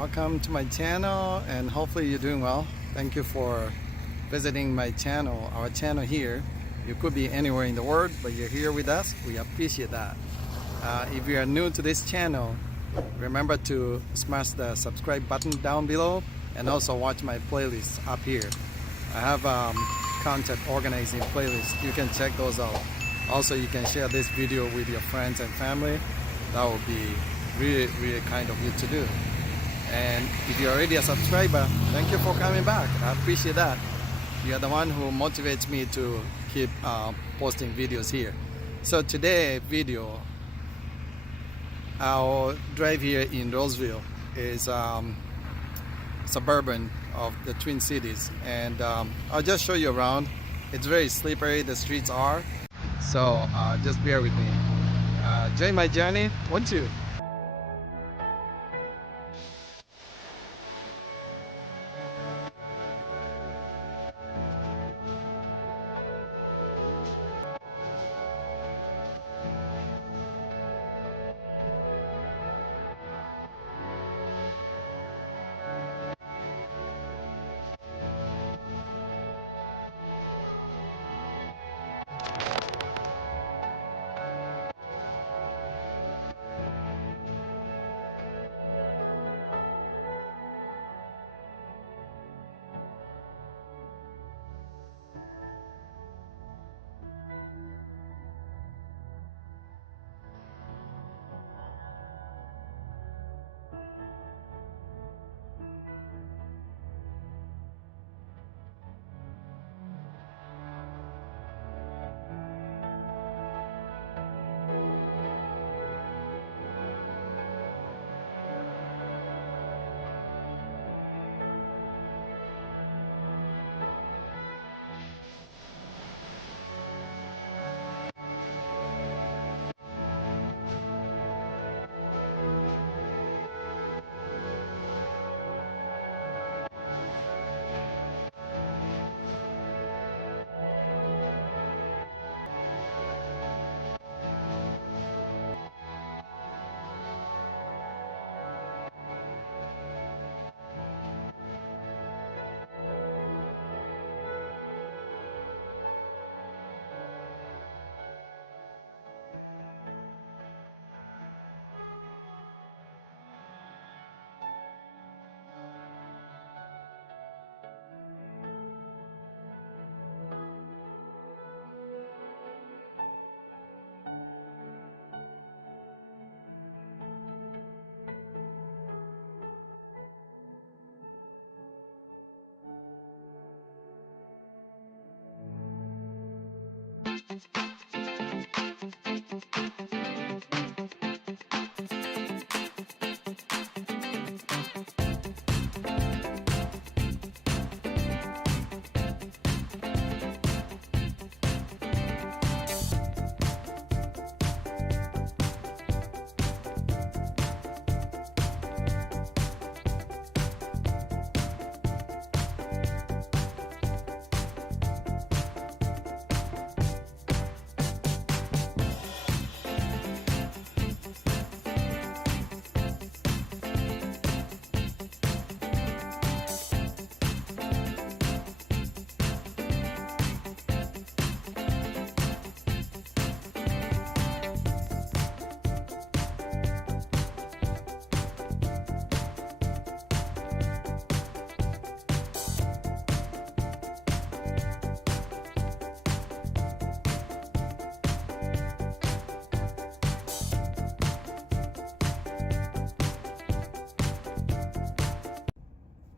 welcome to my channel, and hopefully you're doing well. Thank you for visiting my channel, our channel here. You could be anywhere in the world, but you're here with us. We appreciate that. If you are new to this channel, remember to smash the subscribe button down below, and also watch my playlist up here. I have content organizing playlists. You can check those out. Also, you can share this video with your friends and family. That would be really kind of you to do. And if you're already a subscriber, thank you for coming back. I appreciate that. You're the one who motivates me to keep posting videos here. So today video, our drive here in Roseville is suburban of the Twin Cities, and I'll just show you around. It's very slippery, the streets are, so just bear with me. Join my journey, won't you?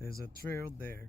There's a trail there.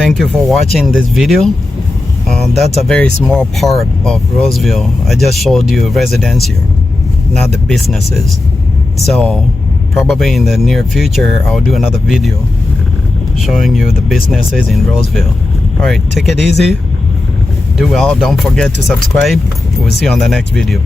thank you for watching this video. That's a very small part of Roseville. I just showed you residential, not the businesses. So probably in the near future, I'll do another video showing you the businesses in Roseville. All right, take it easy. Do well. Don't forget to subscribe. We'll see you on the next video.